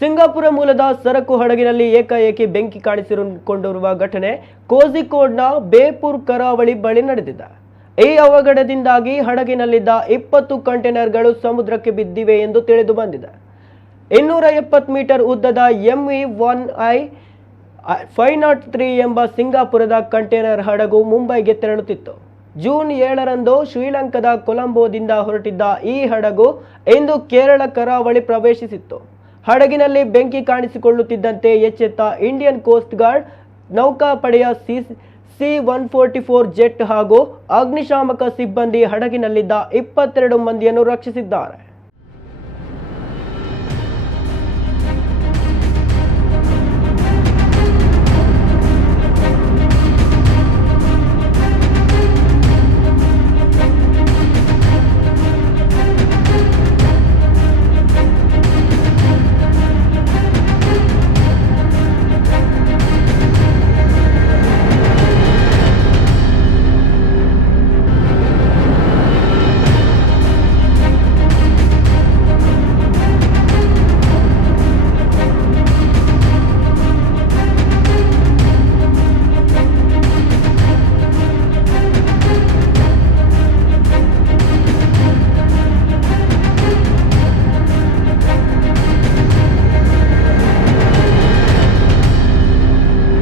Singapore ಮೂಲದ ಸರಕು ಹಡಗಿನಲ್ಲಿ ಏಕಾಏಕಿ ಬೆಂಕಿ ಕಾಣಿಸಿಕೊಂಡಿರುವ ಘಟನೆ ಕೋಝಿಕೋಡ್ನ ಬೇಪುರ್ ಕರಾವಳಿ ಬಳಿ ನಡೆದಿದೆ. ಈ ಅವಘಡದಿಂದಾಗಿ ಹಡಗಿನಲ್ಲಿದ್ದ 20 ಕಂಟೈನರ್ಗಳು ಸಮುದ್ರಕ್ಕೆ ಬಿದ್ದಿವೆ ಎಂದು ತಿಳಿದು ಬಂದಿದೆ. 270 ಮೀಟರ್ ಉದ್ದದ MV1I 503 ಎಂಬ ಸಿಂಗಾಪುರದ ಕಂಟೈನರ್ ಹಡಗು ಮುಂಬೈಗೆ ತೆರಳುತ್ತಿತ್ತು. ಜೂನ್ 7ರಂದು ಶ್ರೀಲಂಕಾದ ಕೊಲಂಬೋದಿಂದ ಹೊರಟಿದ್ದ ಈ ಹಡಗು ಇಂದು ಕೇರಳ ಕರಾವಳಿ ಪ್ರವೇಶಿಸಿತ್ತು. ಹಡಗಿನಲ್ಲಿ ಬೆಂಕಿ ಕಾಣಿಸಿಕೊಳ್ಳುತ್ತಿದ್ದಂತೆ ಎಚ್ಚೆತ್ತ ಇಂಡಿಯನ್ ಕೋಸ್ಟ್ ಗಾರ್ಡ್, ನೌಕಾಪಡೆಯ C-144 ಜೆಟ್ ಹಾಗೂ ಅಗ್ನಿಶಾಮಕ ಸಿಬ್ಬಂದಿ ಹಡಗಿನಲ್ಲಿದ್ದ 22 ಮಂದಿಯನ್ನು ರಕ್ಷಿಸಿದ್ದಾರೆ.